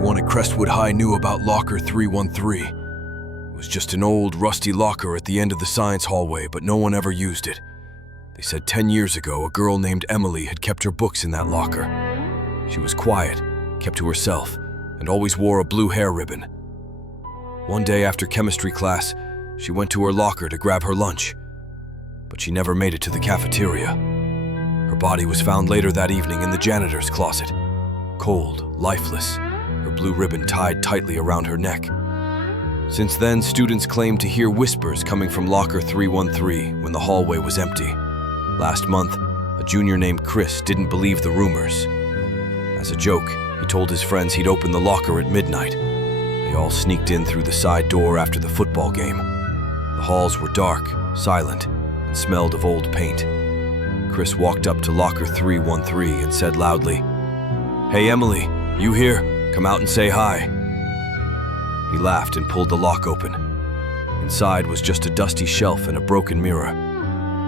Everyone at Crestwood High knew about Locker 313. It was just an old, rusty locker at the end of the science hallway, but no one ever used it. They said 10 years ago, a girl named Emily had kept her books in that locker. She was quiet, kept to herself, and always wore a blue hair ribbon. One day after chemistry class, she went to her locker to grab her lunch, but she never made it to the cafeteria. Her body was found later that evening in the janitor's closet, cold, lifeless, her blue ribbon tied tightly around her neck. Since then, students claimed to hear whispers coming from Locker 313 when the hallway was empty. Last month, a junior named Chris didn't believe the rumors. As a joke, he told his friends he'd open the locker at midnight. They all sneaked in through the side door after the football game. The halls were dark, silent, and smelled of old paint. Chris walked up to Locker 313 and said loudly, "Hey Emily, you here? Come out and say hi." He laughed and pulled the lock open. Inside was just a dusty shelf and a broken mirror.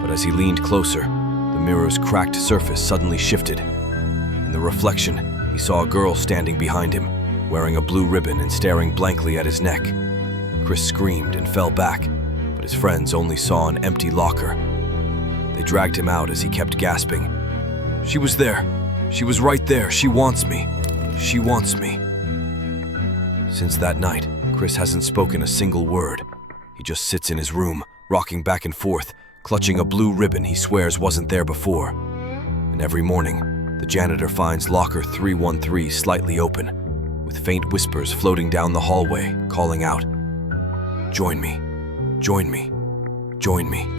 But as he leaned closer, the mirror's cracked surface suddenly shifted. In the reflection, he saw a girl standing behind him, wearing a blue ribbon and staring blankly at his neck. Chris screamed and fell back, but his friends only saw an empty locker. They dragged him out as he kept gasping. "She was there. She was right there. She wants me. She wants me." Since that night, Chris hasn't spoken a single word. He just sits in his room, rocking back and forth, clutching a blue ribbon he swears wasn't there before. And every morning, the janitor finds Locker 313 slightly open, with faint whispers floating down the hallway, calling out, "Join me, join me, join me."